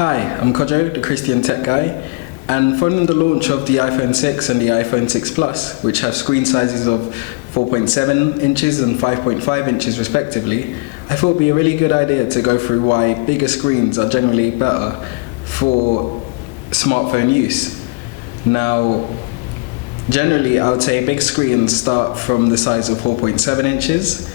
Hi, I'm Kojo, the Christian tech guy, and following the launch of the iPhone 6 and the iPhone 6 Plus, which have screen sizes of 4.7 inches and 5.5 inches respectively, I thought it would be a really good idea to go through why bigger screens are generally better for smartphone use. Now, generally I would say big screens start from the size of 4.7 inches,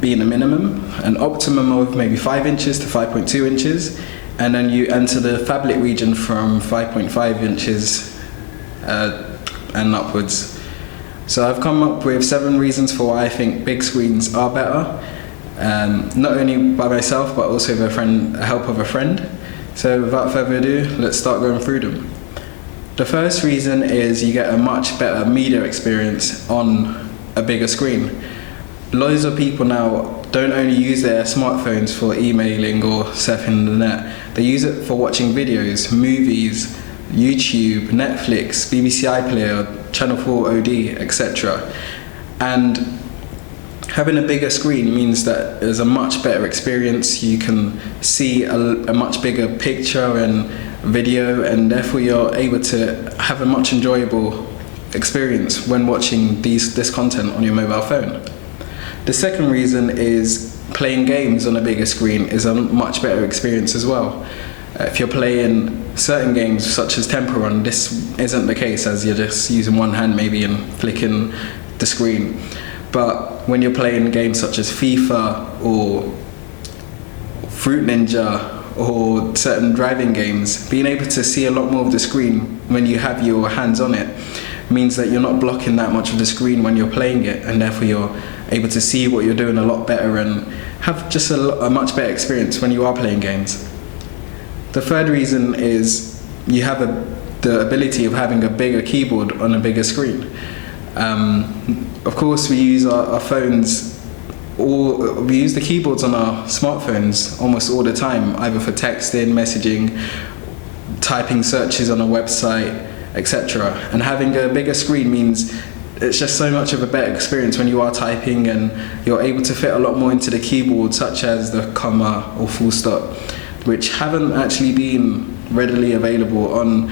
being a minimum, an optimum of maybe 5 inches to 5.2 inches, and then you enter the phablet region from 5.5 inches and upwards. So I've come up with 7 reasons for why I think big screens are better, not only by myself but also with a help of a friend. So without further ado, let's start going through them. The first reason is you get a much better media experience on a bigger screen. Loads of people now don't only use their smartphones for emailing or surfing the net, they use it for watching videos, movies, YouTube, Netflix, BBC iPlayer, Channel 4 OD, etc. And having a bigger screen means that there's a much better experience. You can see a much bigger picture and video, and therefore you're able to have a much enjoyable experience when watching this content on your mobile phone. The second reason is playing games on a bigger screen is a much better experience as well. If you're playing certain games such as Temple Run, this isn't the case as you're just using one hand maybe and flicking the screen. But when you're playing games such as FIFA or Fruit Ninja or certain driving games, being able to see a lot more of the screen when you have your hands on it means that you're not blocking that much of the screen when you're playing it, and therefore you're able to see what you're doing a lot better and have just a much better experience when you are playing games. The third reason is you have the ability of having a bigger keyboard on a bigger screen. Of course, we use our phones, we use the keyboards on our smartphones almost all the time, either for texting, messaging, typing searches on a website, etc. And having a bigger screen means it's just so much of a better experience when you are typing, and you're able to fit a lot more into the keyboard, such as the comma or full stop, which haven't actually been readily available on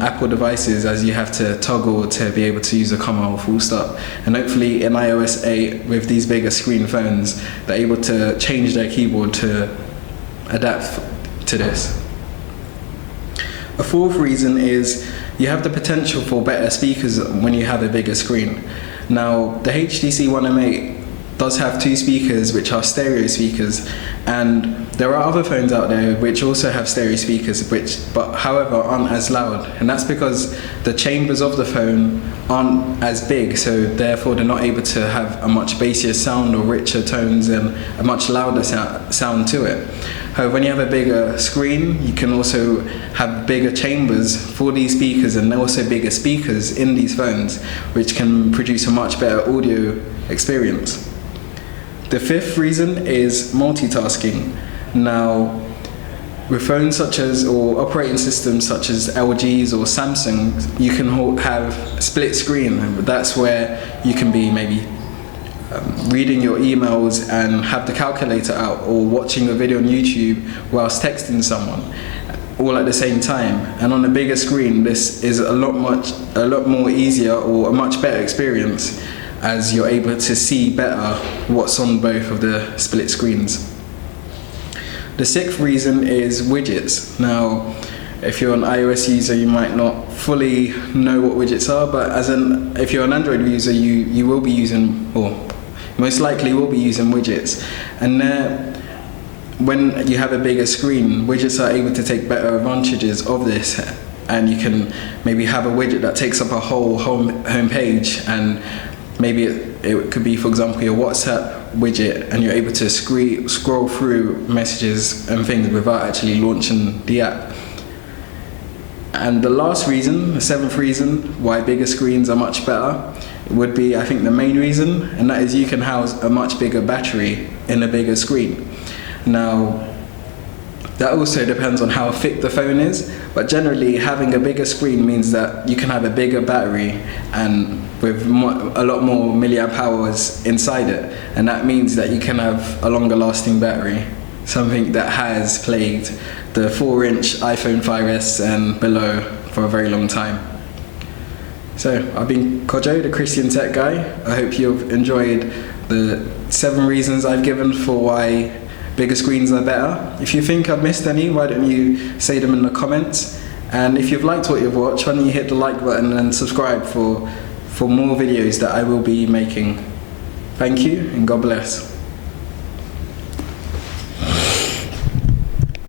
Apple devices, as you have to toggle to be able to use a comma or full stop. And hopefully in iOS 8 with these bigger screen phones, they're able to change their keyboard to adapt to this. A fourth reason is you have the potential for better speakers when you have a bigger screen. Now, the HTC One M8 does have 2 speakers which are stereo speakers, and there are other phones out there which also have stereo speakers but however aren't as loud, and that's because the chambers of the phone aren't as big, so therefore they're not able to have a much bassier sound or richer tones and a much louder sound to it. However, when you have a bigger screen, you can also have bigger chambers for these speakers, and also bigger speakers in these phones, which can produce a much better audio experience. The fifth reason is multitasking. Now, with phones or operating systems such as LG's or Samsung's, you can have split screen. That's where you can be maybe reading your emails and have the calculator out, or watching a video on YouTube whilst texting someone, all at the same time. And on a bigger screen, this is a lot more easier, or a much better experience, as you're able to see better what's on both of the split screens. The sixth reason is widgets. Now, if you're an iOS user, you might not fully know what widgets are, but if you're an Android user, you will be using, or most likely will be using widgets. And when you have a bigger screen, widgets are able to take better advantages of this, and you can maybe have a widget that takes up a whole home page, and maybe it could be, for example, your WhatsApp widget, and you're able to scroll through messages and things without actually launching the app. And the last reason, the seventh reason why bigger screens are much better, would be, I think, the main reason, and that is you can house a much bigger battery in a bigger screen. Now, that also depends on how thick the phone is, but generally having a bigger screen means that you can have a bigger battery and with a lot more milliamp hours inside it, and that means that you can have a longer lasting battery. something that has plagued the 4-inch iPhone 5S and below for a very long time. So I've been Kojo, the Christian Tech Guy. I hope you've enjoyed the 7 reasons I've given for why bigger screens are better. If you think I've missed any, why don't you say them in the comments? And if you've liked what you've watched, why don't you hit the like button and subscribe for more videos that I will be making. Thank you and God bless.